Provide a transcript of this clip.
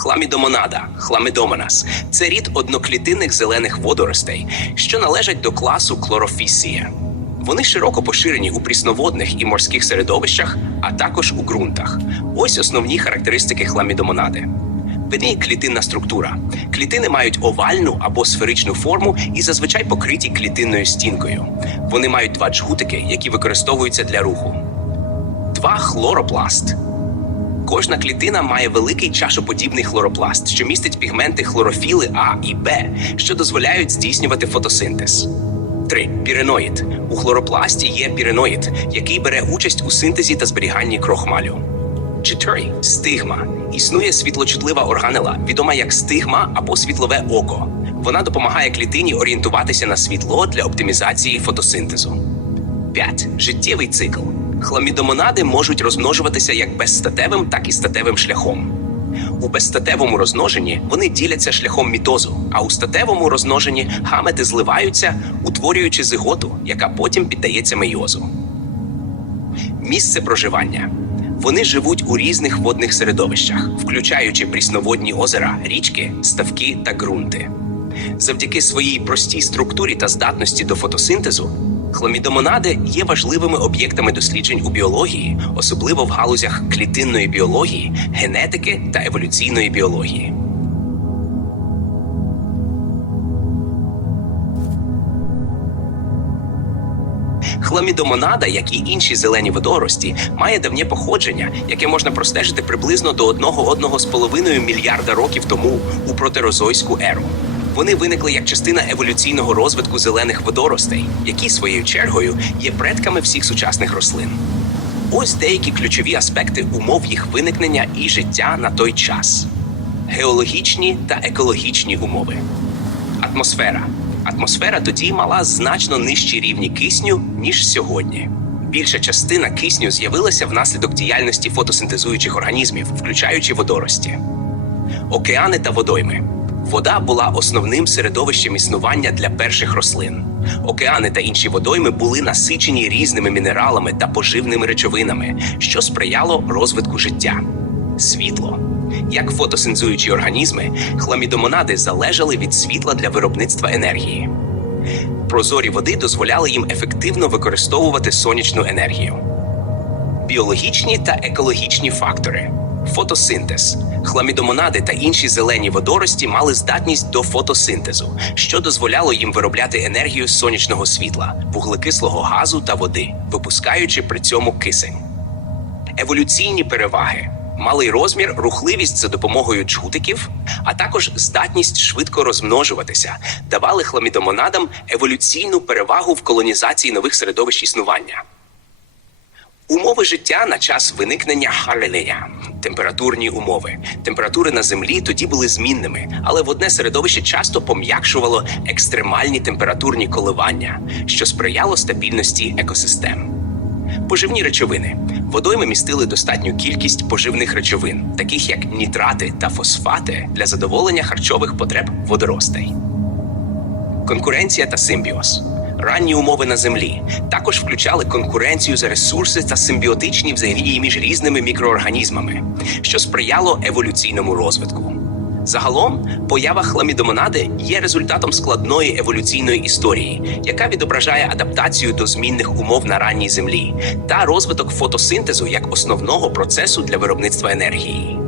Хламідомонада, хламідомонас це рід одноклітинних зелених водоростей, що належать до класу клорофісія. Вони широко поширені у прісноводних і морських середовищах, а також у ґрунтах. Ось основні характеристики хламідомонади. Видні клітинна структура. Клітини мають овальну або сферичну форму і зазвичай покриті клітинною стінкою. Вони мають два джгутики, які використовуються для руху. Два хлоропласт. Кожна клітина має великий чашоподібний хлоропласт, що містить пігменти хлорофіли А і Б, що дозволяють здійснювати фотосинтез. 3. Піреноїд. У хлоропласті є піреноїд, який бере участь у синтезі та зберіганні крохмалю. 4. Стигма. Існує світлочутлива органела, відома як стигма або світлове око. Вона допомагає клітині орієнтуватися на світло для оптимізації фотосинтезу. 5. Життєвий цикл. Хламідомонади можуть розмножуватися як безстатевим, так і статевим шляхом. У безстатевому розмноженні вони діляться шляхом мітозу, а у статевому розмноженні гамети зливаються, утворюючи зиготу, яка потім піддається мейозу. Місце проживання. Вони живуть у різних водних середовищах, включаючи прісноводні озера, річки, ставки та ґрунти. Завдяки своїй простій структурі та здатності до фотосинтезу, хламідомонади є важливими об'єктами досліджень у біології, особливо в галузях клітинної біології, генетики та еволюційної біології. Хламідомонада, як і інші зелені водорості, має давнє походження, яке можна простежити приблизно до 1,5 мільярда років тому у протерозойську еру. Вони виникли як частина еволюційного розвитку зелених водоростей, які своєю чергою є предками всіх сучасних рослин. Ось деякі ключові аспекти умов їх виникнення і життя на той час: геологічні та екологічні умови. Атмосфера. Атмосфера тоді мала значно нижчі рівні кисню, ніж сьогодні. Більша частина кисню з'явилася внаслідок діяльності фотосинтезуючих організмів, включаючи водорості. Океани та водойми. Вода була основним середовищем існування для перших рослин. Океани та інші водойми були насичені різними мінералами та поживними речовинами, що сприяло розвитку життя. Світло. Як фотосинтезуючі організми, хламідомонади залежали від світла для виробництва енергії. Прозорі води дозволяли їм ефективно використовувати сонячну енергію. Біологічні та екологічні фактори. Фотосинтез. Хламідомонади та інші зелені водорості мали здатність до фотосинтезу, що дозволяло їм виробляти енергію з сонячного світла, вуглекислого газу та води, випускаючи при цьому кисень. Еволюційні переваги. Малий розмір, рухливість за допомогою джгутиків, а також здатність швидко розмножуватися, давали хламідомонадам еволюційну перевагу в колонізації нових середовищ існування. Умови життя на час виникнення Галілея. Температурні умови. Температури на землі тоді були змінними, але водне середовище часто пом'якшувало екстремальні температурні коливання, що сприяло стабільності екосистем. Поживні речовини. Водойми містили достатню кількість поживних речовин, таких як нітрати та фосфати, для задоволення харчових потреб водоростей. Конкуренція та симбіоз. Ранні умови на землі також включали конкуренцію за ресурси та симбіотичні взаємодії між різними мікроорганізмами, що сприяло еволюційному розвитку. Загалом, поява хламідомонади є результатом складної еволюційної історії, яка відображає адаптацію до змінних умов на ранній землі та розвиток фотосинтезу як основного процесу для виробництва енергії.